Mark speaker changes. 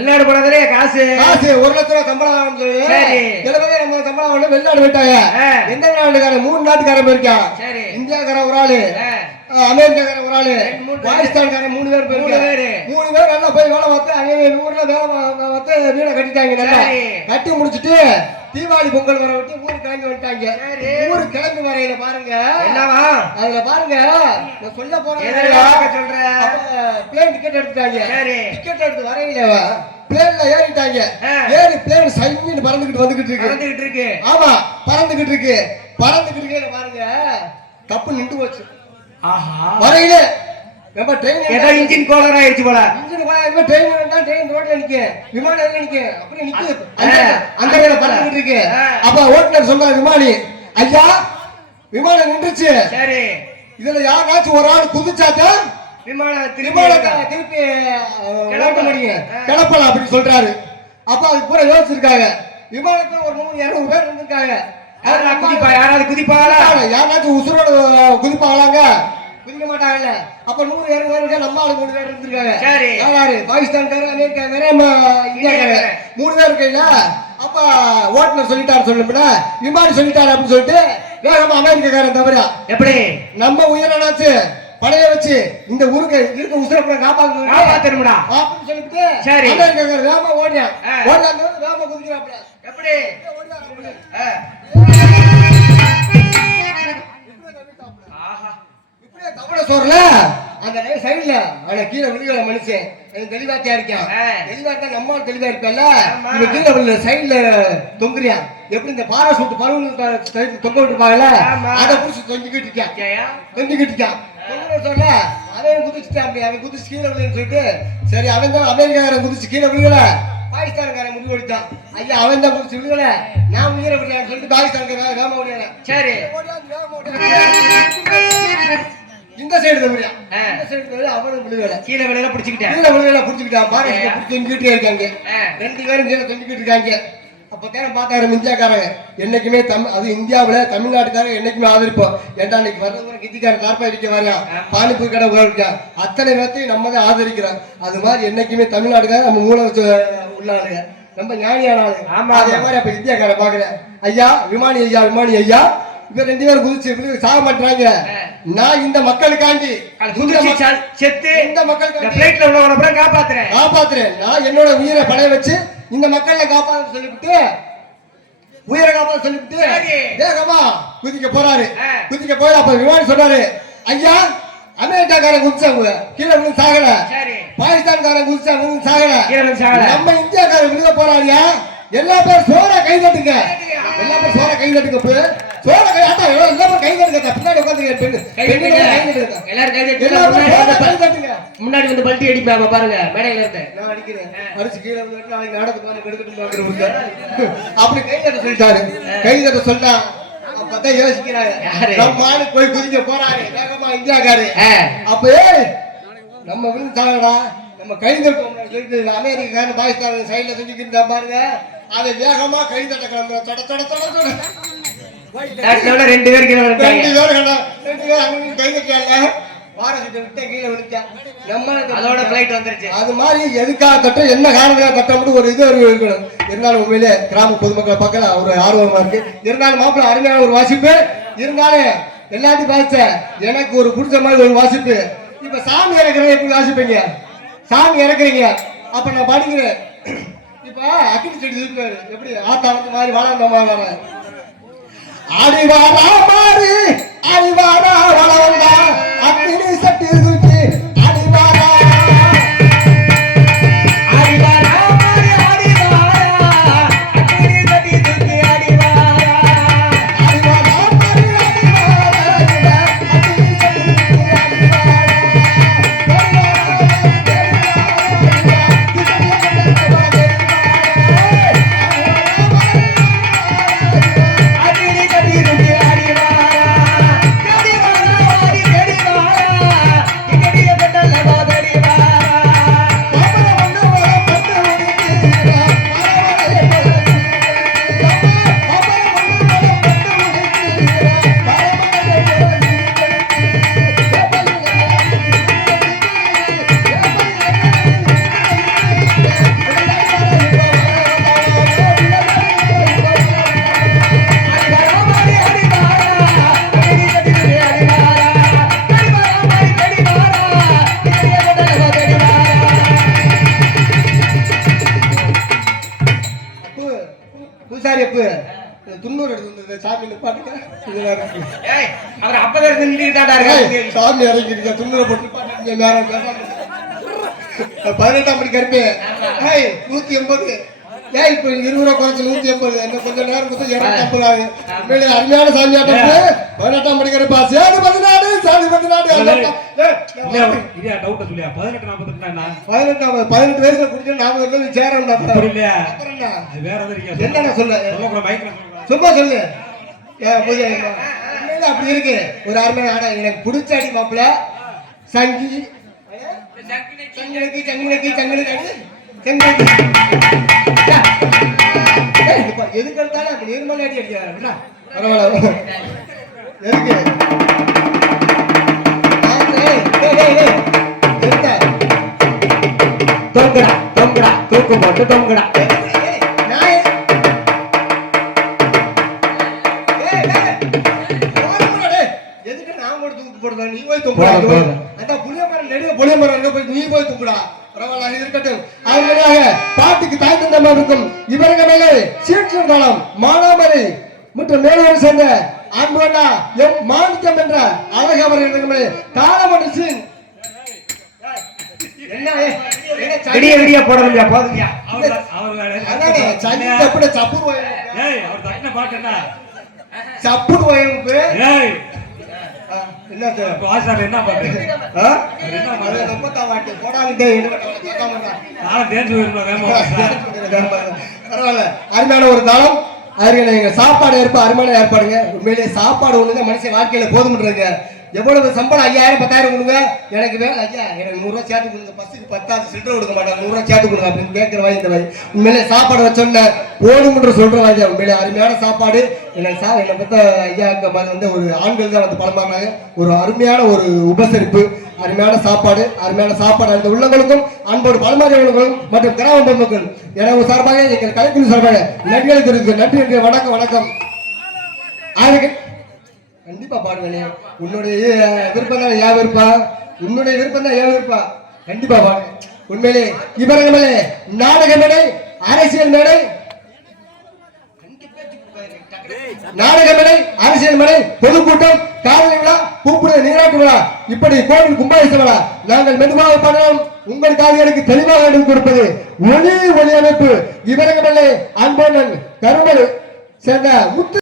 Speaker 1: வெளிநாடு போனதுலே காசு.
Speaker 2: காசு ஒரு லட்ச ரூபா சம்பளம். எழுபதே நம்ம சம்பளம் வாங்கணும் வெளிநாடு போயிட்டாங்க. எந்த நாட்டுக்காரன்? மூணு நாட்டுக்காரன் போயிருக்கான்.
Speaker 1: சரி.
Speaker 2: இந்தியாக்காரன் ஒரு ஆளு. அமெரிக்காக்காரன் ஒரு ஆளு. பாகிஸ்தான்காரன் மூணு பேர்
Speaker 1: பேரு.
Speaker 2: மூணு பேர் நல்லா போய் வேலை பார்த்து ஊர்ல வேலை பார்த்து வீடை கட்டிட்டாங்க நல்லா. கட்டி முடிச்சிட்டு தீபாவளி பொங்கல் வர விட்டு ஊருக்கு கிளம்பி வந்துட்டாங்க. ஊருக்கு கிளம்பி வரையில பாருங்க.
Speaker 1: என்னவா?
Speaker 2: அதுல பாருங்க. நான் சொல்ல
Speaker 1: எதுல வாங்க சொல்ற?
Speaker 2: பிளேன் டிக்கெட் எடுத்துட்டாங்க. டிக்கெட் எடுத்து வரையில பிளேன்ல ஏறிட்டாங்க. ஏறி பிளேன் சைன்னு பறந்துகிட்டு வந்துகிட்டு இருக்கு.
Speaker 1: கலந்துகிட்டு இருக்கு.
Speaker 2: ஆமா பறந்துகிட்டு இருக்கு. பறந்துகிட்டு இருக்கு பாருங்க. தப்பு நின்று போச்சு.
Speaker 1: ஆஹா.
Speaker 2: வரையில நம்ம ட்ரெயின்
Speaker 1: ஏதோ இன்ஜின் கோளர் ஆயிடுச்சு போல.
Speaker 2: இன்ஜின் போய் இப்ப ட்ரெயின் வந்தா ட்ரெயின் ரோட்ல நிக்கு. விமானம் எதுல நிக்கு? அப்படியே நிக்கு. அந்த வேலை பறந்துகிட்டு இருக்கு. அப்ப ஓட்டுநர் சொல்றாரு விமானி ஐயா விமானம் நின்றுச்சு.
Speaker 1: சரி.
Speaker 2: இதுல யாராச்சும் ஒரு ஆள்
Speaker 1: திரும்பி
Speaker 2: விமானத்தை. திருப்பி. ஓட்ட முடியும். கிளப்பலாம். அப்படின்னு சொல்றாரு. அப்ப அது பூரா யோசிச்சிருக்காங்க. விமானத்துல ஒரு நூறு இருநூறு பேர் இருந்திருக்காங்க.
Speaker 1: குதிப்பா யாராவது குதிப்பாளா?
Speaker 2: யாராச்சும் உசுரோட குதிப்பாங்களாங்க? குதிக்க மாட்டாங்கல்ல. அப்ப நூறு இருநூறு பேருக்கு நம்ம ஆளு மூணு பேர் இருந்திருக்காங்க.
Speaker 1: சரி.
Speaker 2: யாரு பாகிஸ்தான்காரு அமெரிக்காக்காரு நம்ம இந்தியாக்காரு
Speaker 1: இந்தியாக்காரு.
Speaker 2: மூணு பேர் இருக்கையில அப்ப ஓட்டுநர் சொல்லிட்டாரு சொல்லுமிட விமானி சொல்லிட்டாரு அப்படின்னு சொல்லிட்டு வேகமா அமெரிக்காக்காரன் தவிர
Speaker 1: எப்படி?
Speaker 2: நம்ம உயிரனாச்சு. படைய வச்சு இந்த ஊருக்கு இருக்க உசுரப்பட காப்பாத்து
Speaker 1: காப்பாத்தணும்டா
Speaker 2: அப்படின்னு சொல்லிட்டு
Speaker 1: சரி.
Speaker 2: ஓடியான்
Speaker 1: ஆ.
Speaker 2: ஓடியாந்து வேகமா குதிக்கிறாப்ல
Speaker 1: எப்படி?
Speaker 2: இப்படியே தவளை சோறுல. அந்த சைடுல ஆனா கீழே விழுகல மனுஷன். தெளிவாத்தியா இருக்கான். தெளிவா இருந்தா நம்ம தெளிவா இருப்பல்ல
Speaker 1: ஆமா.
Speaker 2: இவன் கீழே சைடுல தொங்குறியான் எப்படி இந்த பாராசூட் பலூன் தொங்க விட்டுருப்பாங்கல்ல. அதை புடிச்சு தொங்கிக்கிட்டு இருக்கான் தொங்கிக்கிட்டு இருக்கான் சொல்ல அவன் குதிச்சுட்டான் அவன் குதிச்சு கீழே விழுன்னு சொல்லிட்டு சரி அவன் தான் அமெரிக்காரன் குதிச்சு கீழே விழுகல. பாகிஸ்தான்காரன் முடிவு எடுத்தான். ஐயா அவன் தான் குதிச்சு விழுகல. நான் உயிரை விடுறேன்னு சொல்லிட்டு பாகிஸ்தான்காரன் வேகமா ஓடியாங்க
Speaker 1: சரி.
Speaker 2: இந்த சைடு
Speaker 1: ஆ.
Speaker 2: இந்த சைடு தவிர அவனும் விழுகல.
Speaker 1: கீழே பிடிச்சுக்கிட்டேன்.
Speaker 2: கீழே விழுகல புடிச்சுக்கிட்டான். பாரு. புடிச்சு இருக்காங்க. ரெண்டு பேரும் கீழே தொங்கிட்டு இருக்காங்க. அப்பதானே பார்த்தாரு இந்தியாக்காரங்க என்னைக்குமே தமிழ் அது இந்தியாவுல தமிழ்நாட்டுக்காரங்க என்னைக்குமே ஆதரிப்போம். ஏன்டா இன்னைக்கு வர்றவங்க ஹிந்திக்கார தார்ப்பா விற்க வரையான்
Speaker 1: ஆமா.
Speaker 2: பானிபூரி கடை இருக்கா? அத்தனை பேர்த்தையும் நம்ம தான் ஆதரிக்கிறோம். அது மாதிரி என்னைக்குமே தமிழ்நாட்டுக்கார நம்ம மூல வச்சு உள்ள ஆளுங்க. நம்ம ஞானியான ஆளு
Speaker 1: ஆமா,
Speaker 2: அதே. மாதிரி அப்ப இந்தியாக்கார பாக்குறேன் ஐயா விமானி ஐயா விமானி ஐயா இவ ரெண்டு பேரும் குதிச்சு விழுந்து சாக மாட்டாங்க. நான் இந்த மக்களுக்காண்டி
Speaker 1: செத்து
Speaker 2: இந்த
Speaker 1: அப்புறம் காப்பாத்துறேன்.
Speaker 2: காப்பாத்துறேன். நான் என்னோட உயிரை படைய வச்சு இந்த மக்களை காப்பாத்து சொல்லிவிட்டு உயிரை காப்பாத்து சொல்லிவிட்டு. வேகமா குதிக்க போறாரு. குதிக்க போய் அப்ப விமானி சொன்னாரு ஐயா அமெரிக்காக்காரன் குதிச்சாங்க கீழே விழுந்து சாகல. பாகிஸ்தான்காரன் குதிச்சா விழுந்து சாகல. நம்ம இந்தியாக்காரன் விழுக போறாருயா? எல்லா பேரும் சோற கை தட்டுங்க. எல்லா பேரும் சோற கை தட்டுங்க சோற கை பேரும் கை தட்டுங்க பின்னாடி உட்காந்து பெண்ணு
Speaker 1: கை தட்டுங்க. எல்லாரும் கை முன்னாடி வந்து
Speaker 2: தட்டுங்க
Speaker 1: முன்னாடி பல்ட்டி அடிப்பாங்க பாருங்க மேடையில இருந்து.
Speaker 2: நான் அடிக்கிறேன். அடிச்சு கீழே நாளைக்கு பார்க்கிறவங்க. அப்படி கை தட்ட சொல்லிட்டாரு. கை தட்ட சொன்னா அப்பதான் யோசிக்கிறாரு? நம்ம ஆளு போய் குதிக்க போறாரு வேகமா இந்தியாக்காரு.
Speaker 1: ஆ.
Speaker 2: அப்ப ஏய், நம்ம விழுந்து தாங்கடா நம்ம கை தட்டுவோம் சொல்லிட்டு அமெரிக்காரன் பாகிஸ்தான் சைடுல செஞ்சுக்கிட்டு பாருங்க. அதை வேகமா கை தட்ட கிளம்புற தொட தொட தொட
Speaker 1: ரெண்டு பேர் கீழே
Speaker 2: ரெண்டு நின்னு கை நம்ம
Speaker 1: அதோட பிளைட் வந்துருச்சு.
Speaker 2: அது மாதிரி எதுக்காக தட்ட என்ன காரணத்துக்காக தட்டம்னு ஒரு இது இருக்கணும் இருந்தாலும் உண்மையிலே கிராம பொதுமக்களை பார்க்க ஒரு ஆர்வமா இருக்கு. இருந்தாலும் மாப்பிள்ள அருமையான ஒரு வாசிப்பு. இருந்தாலும் எல்லாத்தையும் பார்த்த எனக்கு ஒரு பிடிச்ச மாதிரி ஒரு வாசிப்பு. இப்ப சாமி இறக்குறது எப்படி வாசிப்பீங்க? சாமி இறக்குறீங்க. அப்ப நான் படிக்கிறேன். இப்ப அக்கினி செடி எப்படி ஆத்தா வந்து மாதிரி வளர்ந்த மாதிரி அடிவாரா மாறி அடிவாரா வளர்ந்தா
Speaker 1: பூசாரி அப்பு துண்ணூறு எடுத்து
Speaker 2: சாமி நிப்பாட்டுங்க இது வேற
Speaker 1: அவர்
Speaker 2: சாமி இறங்கி இருக்க துண்ணூரை போட்டு வேற பதினெட்டாம் மணி கருப்பு. நூத்தி எண்பது. ஏன் இப்ப இருபது ரூபா குறைச்சு நூத்தி எண்பது. என்ன நேரம் கொடுத்து இருநூத்தி ஐம்பது ஆகுது. அருமையான சாமி ஆட்டம். பதினெட்டாம் படி கருப்பா சேது பதினாடு சாமி
Speaker 3: இல்லையா, doubt சொல்லியா? பதினெட்டு நாற்பத்தெட்டுனா என்ன?
Speaker 2: பதினெட்டாம் பதினெட்டு வயசுல குடிச்சு நாம வந்து சேரம்
Speaker 3: இல்லையா? வேற?
Speaker 2: என்னடா சொல்ல. சும்மா சொல்லு. அப்படி இருக்கு. ஒரு அருமையான ஆடா. எனக்கு பிடிச்ச அடி மாப்பிள சங்கி. செங்கலுக்கு ஏய், இப்ப எதுக்கு எடுத்தாலும் அப்படி நிர்மலை அடி அடிக்கிறாருன்னா பரவாயில்ல எதுக்கு?
Speaker 1: தொங்குடா தொங்குடா. தூக்கு போட்டு தொங்குடா.
Speaker 2: எதுக்கு? நான் மட்டும் தூக்கு போடுறேன்? நீ போய். அந்த புளிய மரம் நெடுக புளிய மரம் போய் நீ போய் தூக்குடா. பரவாயில்ல, இருக்கட்டும். அவர்களாக பாட்டுக்கு தாய் தந்த மாதிரி இருக்கும் இவர்கள் மேலே சீற்று தளம் மானாமரை மற்றும் மேலூர் சேர்ந்த அன்பண்ணா எம் மாணிக்கம் என்ற அழகு அவர்கள் தாளமணி சிங்?
Speaker 1: விடிய விடிய போட முடியா போதுங்கயா
Speaker 3: அவர் தான், அவர் வேற.
Speaker 2: அதானே, சளி தப்புட சப்பு போய்
Speaker 3: ஏய், அவர் தட்டின பாட்டு என்ன?
Speaker 2: சப்புடு வயம்பு என்னது?
Speaker 3: இப்ப வாசல்ல என்ன? அவர் என்ன பாட்டு?
Speaker 2: ரொம்ப தவாட்டு போடாதே
Speaker 3: நானும் தேஞ்சு போயிருந்தோம்.
Speaker 2: பரவாயில்ல. அருமையான ஒரு தளம் அதுக்கு நீங்க சாப்பாடு ஏற்ப அருமையான ஏற்பாடுங்க. உண்மையிலேயே சாப்பாடு ஒண்ணுங்க மனுஷன் வாழ்க்கையில போதும்ன்றங்க எவ்வளவு சம்பளம் ஐயாயிரம் பத்தாயிரம் கொடுங்க. எனக்கு வேலை ஐயா எனக்கு நூறுரூவா சேர்த்து கொடுங்க. பஸ்ஸுக்கு பத்தாவது சில்லறை கொடுக்க மாட்டாங்க. நூறுரூவா சேர்த்து கொடுங்க. அப்படின்னு கேட்கிற வாங்கி இந்த உண்மையிலே சாப்பாடு வச்சோன்ன போதும்ன்ற சொல்ற வாங்க உண்மையிலே அருமையான சாப்பாடு. என்ன சா என்னை பத்த ஐயா மாதிரி வந்து ஒரு ஆண்கள் தான் வந்து பழமானாங்க ஒரு அருமையான ஒரு உபசரிப்பு. அருமையான சாப்பாடு. அருமையான சாப்பாடு அந்த உள்ளங்களுக்கும் அன்போடு பழமாறியவர்களுக்கும் மற்றும் கிராம பொதுமக்கள். எனது சார்பாக எங்கள் கலைக்குழு சார்பாக நன்றிகளை இருக்கு நன்றி நன்றி வணக்கம் வணக்கம். அதுக்கு கண்டிப்பா பாடுவேனே. உன்னுடைய விருப்பம் தான் ஏன் விருப்பம். உன்னுடைய விருப்பம் தான் ஏன் விருப்பம். கண்டிப்பா பாடு. உண்மையிலே இவர்கள் மேலே நாடக மேடை அரசியல் மேடை. நாடக மேடை அரசியல் மேடை பொதுக்கூட்டம் காதலி விழா பூப்புடைய நீராட்டு விழா. இப்படி கோவில் கும்பாபிஷ விழா. நாங்கள் மெதுவாக பண்ணலாம் உங்கள் எனக்கு தெளிவாக எடுத்து கொடுப்பது ஒளி ஒளி அமைப்பு. இவர்கள் மேலே அன்போனன் கருமல் சேர்ந்த முத்து